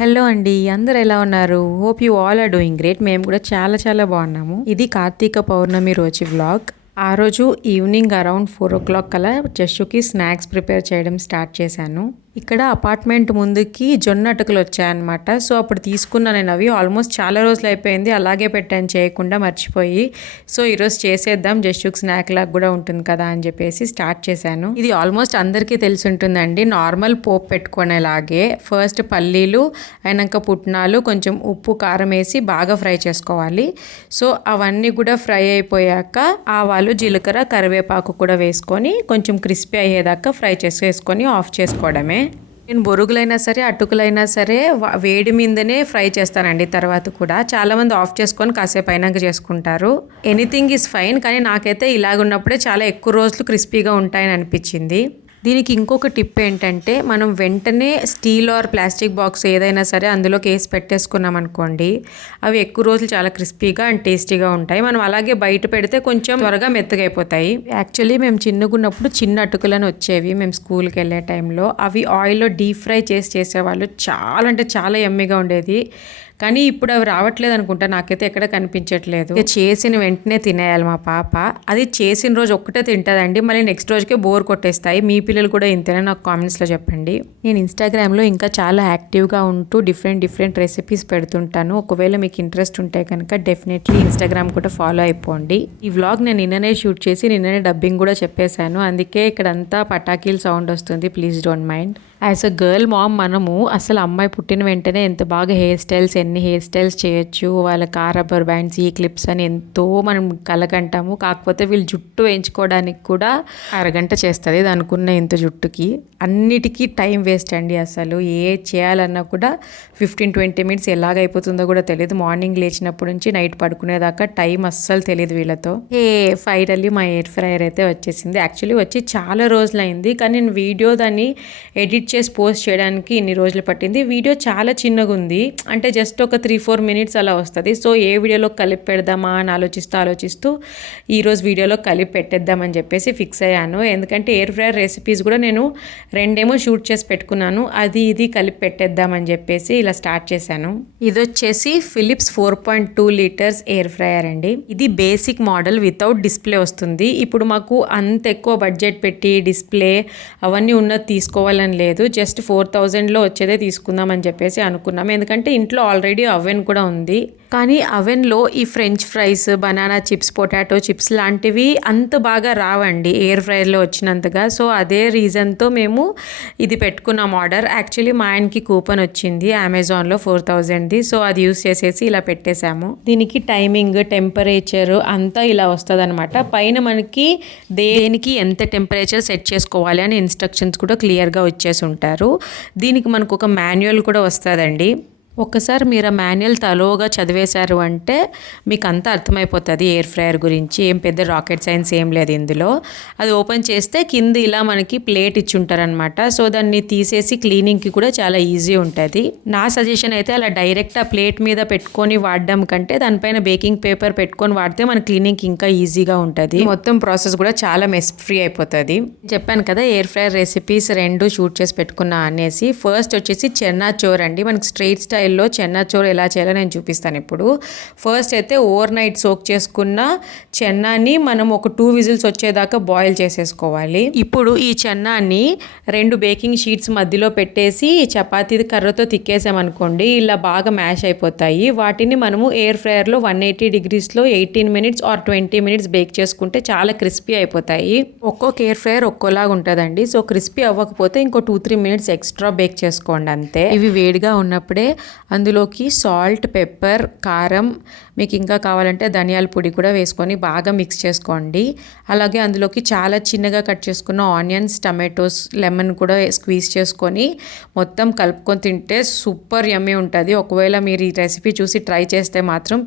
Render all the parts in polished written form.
Hello అండి, అందరు ఎలా ఉన్నారు? Hope you all are doing great. మేము కూడా చాలా చాలా బాగున్నాము. ఇది కార్తీక పౌర్ణమి రోజు వ్లాగ్. ఆ రోజు ఈవినింగ్ అరౌండ్ 4 o'clock కల్లా జస్సుకి స్నాక్స్ ప్రిపేర్ చేయడం స్టార్ట్ చేశాను. ఇక్కడ అపార్ట్మెంట్ ముందుకి జొన్న అటుకులు వచ్చాయన్నమాట. సో అప్పుడు తీసుకున్నా నేను అవి. ఆల్మోస్ట్ చాలా రోజులు అయిపోయింది, అలాగే పెట్టాను చేయకుండా మర్చిపోయి. సో ఈరోజు చేసేద్దాం, జస్సుకి స్నాక్ లాగా కూడా ఉంటుంది కదా అని చెప్పేసి స్టార్ట్ చేశాను. ఇది ఆల్మోస్ట్ అందరికీ తెలిసి ఉంటుందండి. నార్మల్ పోపు పెట్టుకునేలాగే ఫస్ట్ పల్లీలు అయినాక పుట్నాలు కొంచెం ఉప్పు కారం వేసి బాగా ఫ్రై చేసుకోవాలి. సో అవన్నీ కూడా ఫ్రై అయిపోయాక ఆవాలు జీలకర్ర కరివేపాకు కూడా వేసుకొని కొంచెం క్రిస్పీ అయ్యేదాకా ఫ్రై చేసుకొని ఆఫ్ చేసుకోవడమే. నేను బొరుగులైనా సరే అటుకులైనా సరే వేడి మీదనే ఫ్రై చేస్తానండి. తర్వాత కూడా చాలామంది ఆఫ్ చేసుకొని కాసేపు అయినాక చేసుకుంటారు. ఎనీథింగ్ ఈజ్ ఫైన్, కానీ నాకైతే ఇలాగున్నప్పుడే చాలా ఎక్కువ రోజులు క్రిస్పీగా ఉంటాయని అనిపించింది. దీనికి ఇంకొక టిప్ ఏంటంటే, మనం వెంటనే స్టీల్ ఆర్ ప్లాస్టిక్ బాక్స్ ఏదైనా సరే అందులోకి వేసి పెట్టేసుకున్నాం అనుకోండి, అవి ఎక్కువ రోజులు చాలా క్రిస్పీగా అండ్ టేస్టీగా ఉంటాయి. మనం అలాగే బయట పెడితే కొంచెం త్వరగా మెత్తగైపోతాయి. యాక్చువల్లీ మేము చిన్నగున్నప్పుడు చిన్న అటుకులను వచ్చేవి మేము స్కూల్కి వెళ్ళే టైంలో. అవి ఆయిల్లో డీప్ ఫ్రై చేసేవాళ్ళు. చాలా అంటే చాలా యమ్మీగా ఉండేది. కానీ ఇప్పుడు అవి రావట్లేదు అనుకుంటా, నాకైతే ఎక్కడ కనిపించట్లేదు. చేసిన వెంటనే తినేయాలి మా పాప. అది చేసిన రోజు ఒక్కటే తింటుందండి, మళ్ళీ నెక్స్ట్ రోజుకే బోర్ కొట్టేస్తాయి. మీ పిల్లలు కూడా ఇంతేనా? నాకు కామెంట్స్లో చెప్పండి. నేను ఇన్స్టాగ్రామ్లో ఇంకా చాలా యాక్టివ్గా ఉంటూ డిఫరెంట్ రెసిపీస్ పెడుతుంటాను. ఒకవేళ మీకు ఇంట్రెస్ట్ ఉంటే కనుక డెఫినెట్లీ ఇన్స్టాగ్రామ్ కూడా ఫాలో అయిపోండి. ఈ వ్లాగ్ నేను నిన్ననే షూట్ చేసి నిన్ననే డబ్బింగ్ కూడా చెప్పేశాను, అందుకే ఇక్కడంతా పటాకీల సౌండ్ వస్తుంది. Please don't mind. As a girl mom మనము అసలు అమ్మాయి పుట్టిన వెంటనే ఎంత బాగా ఎన్ని హెయిర్ స్టైల్స్ చేయొచ్చు, వాళ్ళకి రబ్బర్ బ్యాండ్స్, ఈ క్లిప్స్ అని ఎంతో మనం కలకంటాము. కాకపోతే వీళ్ళు జుట్టు వేయించుకోవడానికి కూడా అరగంట చేస్తుంది అనుకున్న ఇంత జుట్టుకి. అన్నిటికీ టైం వేస్ట్ అండి. అసలు ఏ చేయాలన్నా కూడా 15-20 minutes ఎలాగైపోతుందో కూడా తెలియదు. మార్నింగ్ లేచినప్పటి నుంచి నైట్ పడుకునేదాకా టైం అస్సలు తెలియదు వీళ్ళతో. ఫైనల్లీ మా ఎయిర్ ఫ్రైయర్ అయితే వచ్చేసింది. యాక్చువల్లీ వచ్చి చాలా రోజులైంది, కానీ నేను వీడియో దాన్ని ఎడిట్ చేసి పోస్ట్ చేయడానికి ఇన్ని రోజులు పట్టింది. వీడియో చాలా చిన్నగా ఉంది, అంటే జస్ట్ ఒక 3-4 minutes అలా వస్తుంది. సో ఏ వీడియోలో కలిపి పెడదామా అని ఆలోచిస్తూ ఈరోజు వీడియోలో కలిపి పెట్టేద్దామని చెప్పేసి ఫిక్స్ అయ్యాను. ఎందుకంటే ఎయిర్ ఫ్రైయర్ రెసిపీస్ కూడా నేను 2 షూట్ చేసి పెట్టుకున్నాను, అది ఇది కలిపి పెట్టేద్దామని చెప్పేసి ఇలా స్టార్ట్ చేశాను. ఇది వచ్చేసి ఫిలిప్స్ 4.2 liters ఎయిర్ ఫ్రైయర్ అండి. ఇది బేసిక్ మోడల్ వితౌట్ డిస్ప్లే వస్తుంది. ఇప్పుడు మాకు అంత ఎక్కువ బడ్జెట్ పెట్టి డిస్ప్లే అవన్నీ ఉన్నది తీసుకోవాలని లేదు. జస్ట్ 4000లో వచ్చేదే తీసుకుందామని చెప్పేసి అనుకున్నాం. ఎందుకంటే ఇంట్లో ఆల్రెడీ అవెన్ కూడా ఉంది. కానీ అవెన్లో ఈ French fries, banana chips, potato chips లాంటివి అంత బాగా రావండి ఎయిర్ ఫ్రైయర్లో వచ్చినంతగా. సో అదే రీజన్తో మేము ఇది పెట్టుకున్నాం ఆర్డర్. యాక్చువల్లీ మా ఆయనకి కూపన్ వచ్చింది అమెజాన్లో 4000ది. సో అది యూస్ చేసేసి ఇలా పెట్టేశాము. దీనికి టైమింగ్, టెంపరేచర్ అంతా ఇలా వస్తుంది అనమాట. పైన మనకి దేనికి ఎంత టెంపరేచర్ సెట్ చేసుకోవాలి అని ఇన్స్ట్రక్షన్స్ కూడా క్లియర్గా వచ్చేసి ఉంటారు. దీనికి మనకు ఒక మాన్యువల్ కూడా వస్తుందండి. ఒక్కసారి మీరు ఆ మాన్యువల్ తలోగా చదివేశారు అంటే మీకు అంతా అర్థమైపోతుంది ఎయిర్ ఫ్రైయర్ గురించి. ఏం పెద్ద రాకెట్ సైన్స్ ఏం లేదు ఇందులో. అది ఓపెన్ చేస్తే కింద ఇలా మనకి ప్లేట్ ఇచ్చి ఉంటారనమాట. సో దాన్ని తీసేసి క్లీనింగ్కి కూడా చాలా ఈజీ ఉంటుంది. నా సజెషన్ అయితే అలా డైరెక్ట్ ఆ ప్లేట్ మీద పెట్టుకొని వాడడం కంటే దానిపైన బేకింగ్ పేపర్ పెట్టుకొని వాడితే మన క్లీనింగ్కి ఇంకా ఈజీగా ఉంటుంది. మొత్తం ప్రాసెస్ కూడా చాలా మెస్ ఫ్రీ అయిపోతుంది. చెప్పాను కదా ఎయిర్ ఫ్రైయర్ రెసిపీస్ 2 షూట్ చేసి పెట్టుకున్నా అనేసి. ఫస్ట్ వచ్చేసి చెన్నా చోర్ అండి. మనకి స్ట్రైట్ స్టైల్లో చెన్నా చోర్ ఎలా చేయాలో నేను చూపిస్తాను ఇప్పుడు. ఫస్ట్ అయితే ఓవర్ నైట్ సోక్ చేసుకున్న చెన్నాని మనం ఒక 2 whistles వచ్చేదాకా బాయిల్ చేసేసుకోవాలి. ఇప్పుడు ఈ చెన్నాని 2 baking sheets మధ్యలో పెట్టేసి చపాతీ కర్రతో తిక్కేసామనుకోండి, ఇలా బాగా మ్యాష్ అయిపోతాయి. వాటిని మనము ఎయిర్ ఫ్రైయర్లో 180 degreesలో 18 minutes ఆర్ 20 minutes బేక్ చేసుకుంటే చాలా క్రిస్పీ అయిపోతాయి. ఒక్కొక్క ఎయిర్ ఫ్రైయర్ ఒక్కోలాగా ఉంటుందండి. సో క్రిస్పీ అవ్వకపోతే ఇంకో 2-3 minutes ఎక్స్ట్రా బేక్ చేసుకోండి అంతే. ఇవి వేడిగా ఉన్నప్పుడే అందులోకి సాల్ట్, పెప్పర్, కారం, మీకు ఇంకా కావాలంటే ధనియాల పొడి కూడా వేసుకొని బాగా మిక్స్ చేసుకోండి. అలాగే అందులోకి చాలా చిన్నగా కట్ చేసుకున్న ఆనియన్స్, టమాటోస్, లెమన్ కూడా స్క్వీజ్ చేసుకొని మొత్తం కలుపుకొని తింటే సూపర్ యమ్మీ ఉంటుంది. ఒకవేళ మీరు ఈ రెసిపీ చూసి ట్రై చేస్తే మాత్రం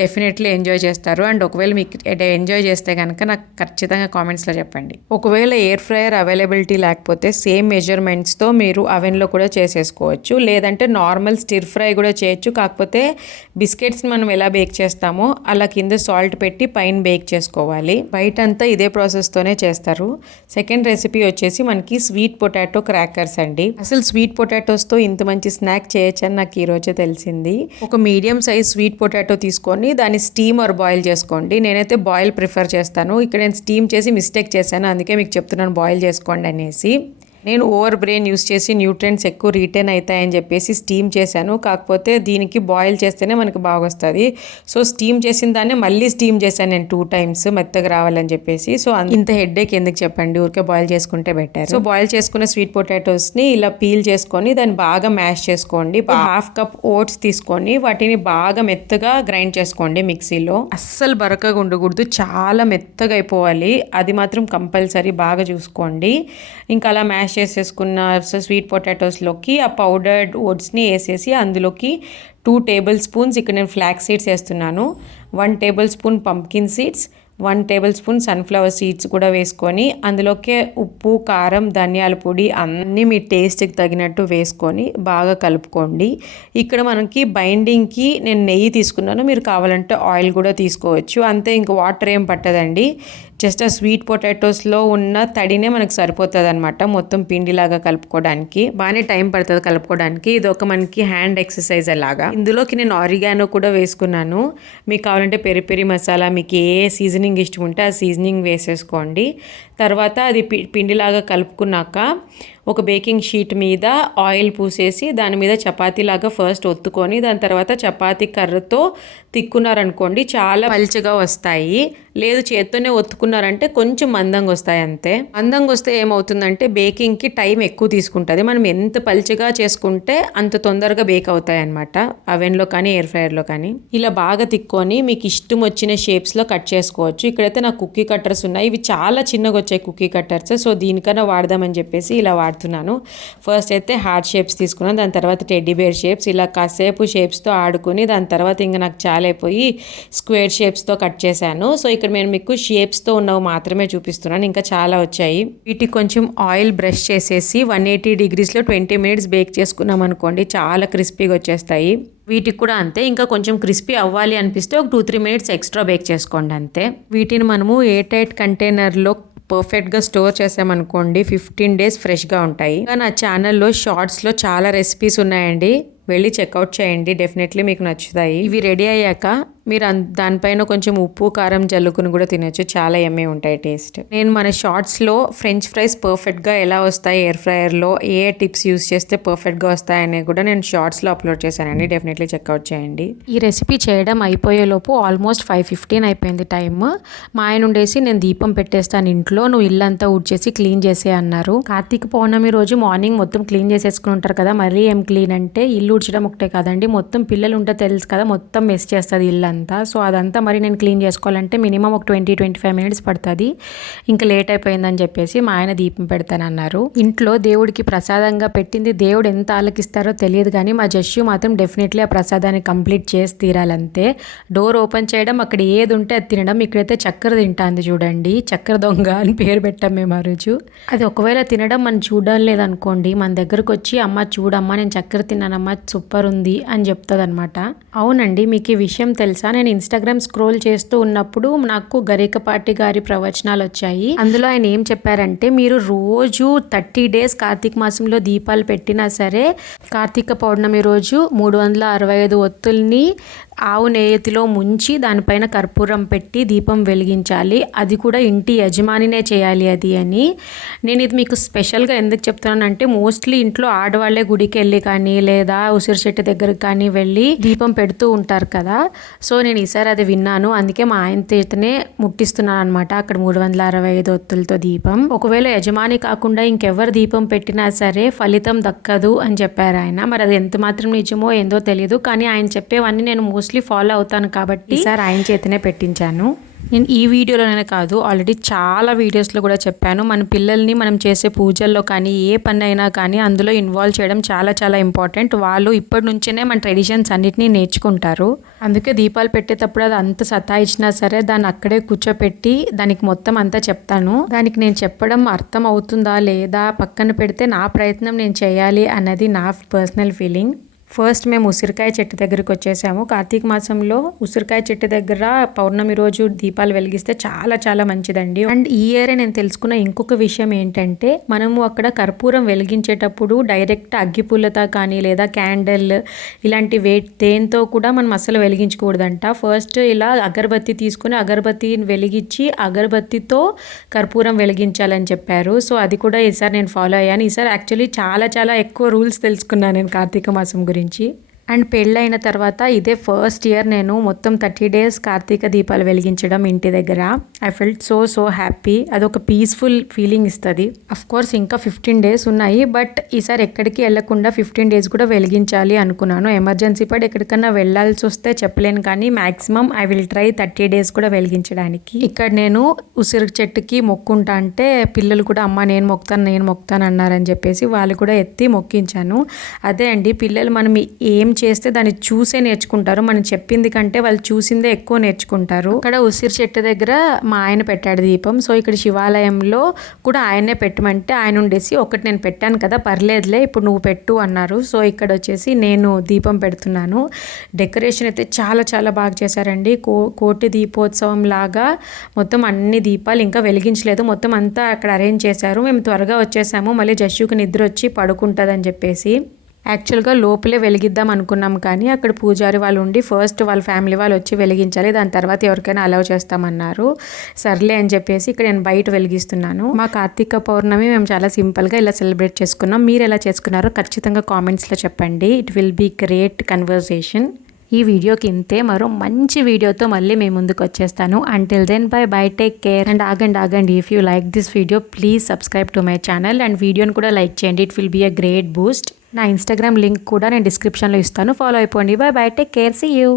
డెఫినెట్లీ ఎంజాయ్ చేస్తారు. అండ్ ఒకవేళ మీకు ఎంజాయ్ చేస్తే కనుక నాకు ఖచ్చితంగా కామెంట్స్లో చెప్పండి. ఒకవేళ ఎయిర్ ఫ్రైయర్ అవైలబిలిటీ లేకపోతే సేమ్ మెజర్మెంట్స్తో మీరు అవెన్లో కూడా చేసేసుకోవచ్చు. లేదంటే నార్మల్ స్టిర్ ఫ్రై కూడా చేయొచ్చు. కాకపోతే బిస్కెట్స్ని మనం ఎలా బేక్ చేస్తామో అలా కింద సాల్ట్ పెట్టి పైన బేక్ చేసుకోవాలి. బయట అంతా ఇదే ప్రాసెస్తోనే చేస్తారు. సెకండ్ రెసిపీ వచ్చేసి మనకి స్వీట్ పొటాటో క్రాకర్స్ అండి. అసలు స్వీట్ పొటాటోస్తో ఇంత మంచి స్నాక్ చేయొచ్చని నాకు ఈ రోజే తెలిసింది. ఒక మీడియం సైజ్ స్వీట్ పొటాటో తీసుకొని దాన్ని స్టీమ్ ఆర్ బాయిల్ చేసుకోండి. నేనైతే బాయిల్ ప్రిఫర్ చేస్తాను. ఇక్కడ నేను స్టీమ్ చేసి మిస్టేక్ చేశాను, అందుకే మీకు చెప్తున్నాను బాయిల్ చేసుకోండి అనేసి. నేను ఓవర్ బ్రెయిన్ యూస్ చేసి న్యూట్రియంట్స్ ఎక్కువ రిటైన్ అవుతాయని చెప్పేసి స్టీమ్ చేశాను. కాకపోతే దీనికి బాయిల్ చేస్తేనే మనకి బాగా వస్తుంది. సో స్టీమ్ చేసిన దాన్ని మళ్ళీ స్టీమ్ చేశాను నేను 2 times మెత్తగా రావాలని చెప్పేసి. సో ఇంత హెడ్ఏక్ ఎందుకు చెప్పండి, ఊరికే బాయిల్ చేసుకుంటే బెటర్. సో బాయిల్ చేసుకున్న స్వీట్ పొటాటోస్ని ఇలా పీల్ చేసుకొని దాన్ని బాగా మ్యాష్ చేసుకోండి. 1/2 cup ఓట్స్ తీసుకొని వాటిని బాగా మెత్తగా గ్రైండ్ చేసుకోండి మిక్సీలో. అస్సలు బరకగా ఉండకూడదు, చాలా మెత్తగా అయిపోవాలి. అది మాత్రం కంపల్సరీ బాగా చూసుకోండి. ఇంకా అలా మ్యాష్ చేసేసుకున్న స్వీట్ పొటాటోస్లోకి ఆ పౌడర్డ్ ఓట్స్ని వేసేసి అందులోకి 2 tablespoons ఇక్కడ నేను ఫ్లాక్స్ సీడ్స్ వేస్తున్నాను, 1 tablespoon pumpkin seeds, 1 tablespoon sunflower seeds కూడా వేసుకొని అందులోకే ఉప్పు, కారం, ధనియాల పొడి అన్నీ మీ టేస్ట్కి తగినట్టు వేసుకొని బాగా కలుపుకోండి. ఇక్కడ మనకి బైండింగ్కి నేను నెయ్యి తీసుకున్నాను, మీరు కావాలంటే ఆయిల్ కూడా తీసుకోవచ్చు. అంతే, ఇంక వాటర్ ఏం పట్టదండి. జస్ట్ ఆ స్వీట్ పొటాటోస్లో ఉన్న తడినే మనకు సరిపోతుంది అనమాట మొత్తం పిండిలాగా కలుపుకోవడానికి. బాగానే టైం పడుతుంది కలుపుకోవడానికి. ఇది ఒక మనకి హ్యాండ్ ఎక్సర్సైజ్ అలాగా. ఇందులోకి నేను ఆరిగానో కూడా వేసుకున్నాను. మీకు కావాలంటే పెరి పెరి మసాలా, మీకు ఏ సీజనింగ్ ఇష్టం ఉంటే ఆ సీజనింగ్ వేసేసుకోండి. తర్వాత అది పిండిలాగా కలుపుకున్నాక ఒక బేకింగ్ షీట్ మీద ఆయిల్ పూసేసి దాని మీద చపాతీలాగా ఫస్ట్ ఒత్తుకొని దాని తర్వాత చపాతీ కర్రతో తిక్కున్నారనుకోండి చాలా పల్చగా వస్తాయి. లేదు చేత్తోనే ఒత్తుకున్నారంటే కొంచెం మందంగా వస్తాయి అంతే. మందంగా వస్తే ఏమవుతుందంటే బేకింగ్కి టైం ఎక్కువ తీసుకుంటుంది. మనం ఎంత పల్చగా చేసుకుంటే అంత తొందరగా బేక్ అవుతాయి అనమాట, అవెన్లో కానీ ఎయిర్ ఫ్రైయర్లో కానీ. ఇలా బాగా తిక్కొని మీకు ఇష్టం వచ్చిన షేప్స్లో కట్ చేసుకోవచ్చు. ఇక్కడైతే నాకు కుక్కీ కట్టర్స్ ఉన్నాయి, ఇవి చాలా చిన్నగా వచ్చాయి కుక్కీ కట్టర్స్. సో దీనికన్నా వాడదామని చెప్పేసి ఇలా వాడుతున్నాను. ఫస్ట్ అయితే హార్ట్ షేప్స్ తీసుకున్నాను, దాని తర్వాత టెడ్డీ బేర్ షేప్స్. ఇలా కాసేపు షేప్స్తో ఆడుకొని దాని తర్వాత ఇంకా నాకు చాలా అయిపోయి స్క్వేర్ షేప్స్తో కట్ చేశాను. సో ఇక్కడ నేను మీకు షేప్స్తో ఉన్నవి మాత్రమే చూపిస్తున్నాను, ఇంకా చాలా వచ్చాయి. వీటికి కొంచెం ఆయిల్ బ్రష్ చేసేసి 180 degreesలో 20 minutes బేక్ చేసుకున్నాం అనుకోండి, చాలా క్రిస్పీగా వచ్చేస్తాయి. వీటికి కూడా అంతే, ఇంకా కొంచెం క్రిస్పీ అవ్వాలి అనిపిస్తే ఒక 2-3 minutes ఎక్స్ట్రా బేక్ చేసుకోండి అంతే. వీటిని మనము ఎయిర్ టైట్ కంటైనర్లో పర్ఫెక్ట్గా స్టోర్ చేసామనుకోండి 15 days ఫ్రెష్గా ఉంటాయి. నా ఛానల్లో షార్ట్స్లో చాలా రెసిపీస్ ఉన్నాయండి, వెళ్ళి చెక్అవుట్ చేయండి, డెఫినెట్లీ మీకు నచ్చుతాయి. ఇవి రెడీ అయ్యాక మీరు దానిపైన కొంచెం ఉప్పు, కారం జల్లుకుని కూడా తినొచ్చు, చాలా యమ్మీ ఉంటాయి టేస్ట్. నేను మన షార్ట్స్లో ఫ్రెంచ్ ఫ్రైస్ పర్ఫెక్ట్గా ఎలా వస్తాయి ఎయిర్ ఫ్రైయర్లో, ఏ టిప్స్ యూస్ చేస్తే పర్ఫెక్ట్గా వస్తాయని కూడా నేను షార్ట్స్లో అప్లోడ్ చేశానండి, డెఫినెట్లీ చెక్అవుట్ చేయండి. ఈ రెసిపీ చేయడం అయిపోయేలోపు ఆల్మోస్ట్ 5:15 అయిపోయింది టైమ్. మా ఆయన ఉండేసి నేను దీపం పెట్టేస్తాను ఇంట్లో, నువ్వు ఇల్లంతా ఊడ్చేసి క్లీన్ చేసే అన్నారు. కార్తీక పౌర్ణమి రోజు మార్నింగ్ మొత్తం క్లీన్ చేసేసుకుని ఉంటారు కదా, మరీ ఏం క్లీన్ అంటే ఇల్లు ఊడ్చడం ఒకటే కాదండి, మొత్తం పిల్లలు ఉంటే తెలుసు కదా, మొత్తం మెస్ చేస్తుంది ఇల్లు అంతా. సో అదంతా మరి నేను క్లీన్ చేసుకోవాలంటే మినిమం ఒక 20-25 minutes పడుతుంది. ఇంకా లేట్ అయిపోయిందని చెప్పేసి మా ఆయన దీపం పెడతానన్నారు. ఇంట్లో దేవుడికి ప్రసాదంగా పెట్టింది దేవుడు ఎంత ఆలకిస్తారో తెలియదు కానీ మా జస్సు మాత్రం డెఫినెట్లీ ఆ ప్రసాదాన్ని కంప్లీట్ చేసి తీరాలంతే. డోర్ ఓపెన్ చేయడం, అక్కడ ఏది ఉంటే అది తినడం. ఇక్కడైతే చక్కెర తింటాంది చూడండి, చక్కెర దొంగ అని పేరు పెట్టాం మేము ఆ రోజు. అది ఒకవేళ తినడం మనం చూడడం లేదనుకోండి, మన దగ్గరకు వచ్చి అమ్మ చూడమ్మా నేను చక్కెర తిన్నానమ్మా సూపర్ ఉంది అని చెప్తుంది అనమాట. అవునండి, మీకు ఈ విషయం తెలుసా, నేను ఇన్స్టాగ్రామ్ స్క్రోల్ చేస్తూ ఉన్నప్పుడు నాకు గరికపాటి గారి ప్రవచనాలు వచ్చాయి. అందులో ఆయన ఏం చెప్పారంటే, మీరు రోజు 30 days కార్తీక మాసంలో దీపాలు పెట్టినా సరే కార్తీక పౌర్ణమి రోజు 365 ఒత్తుల్ని ఆవు నేతిలో ముంచి దానిపైన కర్పూరం పెట్టి దీపం వెలిగించాలి, అది కూడా ఇంటి యజమానినే చేయాలి అది అని. నేను ఇది మీకు స్పెషల్గా ఎందుకు చెప్తున్నానంటే, మోస్ట్లీ ఇంట్లో ఆడవాళ్లే గుడికి వెళ్ళి కానీ లేదా ఉసిరి చెట్టు దగ్గరికి కానీ వెళ్ళి దీపం పెడుతూ ఉంటారు కదా. సో నేను ఈసారి అది విన్నాను, అందుకే మా ఆయన చేతనే ముట్టిస్తున్నాను అనమాట అక్కడ 365 ఒత్తులతో దీపం. ఒకవేళ యజమాని కాకుండా ఇంకెవరు దీపం పెట్టినా సరే ఫలితం దక్కదు అని చెప్పారు ఆయన. మరి అది ఎంత మాత్రం నిజమో ఏందో తెలియదు, కానీ ఆయన చెప్పేవన్నీ నేను మోస్ట్లీ ఫాలో అవుతాను కాబట్టి ఈసారి ఆయన చేతనే పెట్టించాను. నేను ఈ వీడియోలోనే కాదు, ఆల్రెడీ చాలా వీడియోస్లో కూడా చెప్పాను, మన పిల్లల్ని మనం చేసే పూజల్లో కానీ ఏ పని అయినా కానీ అందులో ఇన్వాల్వ్ చేయడం చాలా చాలా ఇంపార్టెంట్. వాళ్ళు ఇప్పటి నుంచేనే మన ట్రెడిషన్స్ అన్నిటినీ నేర్చుకుంటారు. అందుకే దీపాలు పెట్టేటప్పుడు అది అంత సతాయించినా సరే దాన్ని అక్కడే కూర్చోపెట్టి దానికి మొత్తం అంతా చెప్తాను. దానికి నేను చెప్పడం అర్థం అవుతుందా లేదా పక్కన పెడితే నా ప్రయత్నం నేను చేయాలి అన్నది నా పర్సనల్ ఫీలింగ్. ఫస్ట్ మేము ఉసిరికాయ చెట్టు దగ్గరికి వచ్చేసాము. కార్తీక మాసంలో ఉసిరికాయ చెట్టు దగ్గర పౌర్ణమి రోజు దీపాలు వెలిగిస్తే చాలా చాలా మంచిదండి. అండ్ ఈ ఇయర్ నేను తెలుసుకున్న ఇంకొక విషయం ఏంటంటే, మనము అక్కడ కర్పూరం వెలిగించేటప్పుడు డైరెక్ట్ అగ్గిపుల్లతో కానీ లేదా క్యాండిల్ ఇలాంటి దేంతో కూడా మనం అసలు వెలిగించకూడదంట. ఫస్ట్ ఇలా అగరబత్తి తీసుకుని అగరబత్తిని వెలిగించి అగరబత్తితో కర్పూరం వెలిగించాలని చెప్పారు. సో అది కూడా ఈసారి నేను ఫాలో అయ్యాను. ఈసారి యాక్చువల్లీ చాలా చాలా ఎక్కువ రూల్స్ తెలుసుకున్నాను నేను కార్తీక మాసం గురించి. అండ్ పెళ్ళైన తర్వాత ఇదే ఫస్ట్ ఇయర్ నేను మొత్తం 30 days కార్తీక దీపాలు వెలిగించడం ఇంటి దగ్గర. I felt so happy. అదొక పీస్ఫుల్ ఫీలింగ్ ఇస్తుంది. అఫ్ కోర్స్ ఇంకా 15 days ఉన్నాయి, బట్ ఈసారి ఎక్కడికి వెళ్ళకుండా 15 days కూడా వెలిగించాలి అనుకున్నాను. ఎమర్జెన్సీ పడి ఎక్కడికన్నా వెళ్ళాల్సి వస్తే చెప్పలేను, కానీ maximum I will try 30 days కూడా వెలిగించడానికి. ఇక్కడ నేను ఉసిరి చెట్టుకి మొక్కుంటా అంటే పిల్లలు కూడా అమ్మ నేను మొక్కుతాను అన్నారని చెప్పేసి వాళ్ళు కూడా ఎత్తి మొక్కించాను. అదే అండి, పిల్లలు మనం ఏం చేస్తే దాన్ని చూసే నేర్చుకుంటారు. మనం చెప్పింది కంటే వాళ్ళు చూసిందే ఎక్కువ నేర్చుకుంటారు. ఇక్కడ ఉసిరి చెట్టు దగ్గర మా ఆయన పెట్టాడు దీపం. సో ఇక్కడ శివాలయంలో కూడా ఆయనే పెట్టమంటే ఆయన ఉండేసి ఒకటి నేను పెట్టాను కదా పర్లేదులే ఇప్పుడు నువ్వు పెట్టు అన్నారు. సో ఇక్కడ వచ్చేసి నేను దీపం పెడుతున్నాను. డెకరేషన్ అయితే చాలా చాలా బాగా చేశారండి. కోటి దీపోత్సవం లాగా మొత్తం అన్ని దీపాలు ఇంకా వెలిగించలేదు, మొత్తం అంతా అక్కడ అరేంజ్ చేశారు. మేము త్వరగా వచ్చేసాము, మళ్ళీ జస్సుకి నిద్ర వచ్చి పడుకుంటుందని చెప్పేసి. యాక్చువల్గా లోపలే వెలిగిద్దాం అనుకున్నాం, కానీ అక్కడ పూజారి వాళ్ళు ఉండి ఫస్ట్ వాళ్ళ ఫ్యామిలీ వాళ్ళు వచ్చి వెలిగించాలి, దాని తర్వాత ఎవరికైనా అలౌ చేస్తామన్నారు. సర్లే అని చెప్పేసి ఇక్కడ నేను బయట వెలిగిస్తున్నాను. మా కార్తీక పౌర్ణమి మేము చాలా సింపుల్గా ఇలా సెలబ్రేట్ చేసుకున్నాం. మీరు ఎలా చేసుకున్నారో ఖచ్చితంగా కామెంట్స్లో చెప్పండి. It will be great conversation. ఈ వీడియోకి ఇంతే, మరో మంచి వీడియోతో మళ్ళీ మేము ముందుకు వచ్చేస్తాను. Until then bye take care. And ఆగండి, if you like this video please subscribe to my channel and వీడియోని కూడా లైక్ చేయండి. It will be a great boost. నా ఇన్స్టాగ్రామ్ లింక్ కూడా నేను డిస్క్రిప్షన్లో ఇస్తాను, ఫాలో అయిపోండి. Bye take care, see you.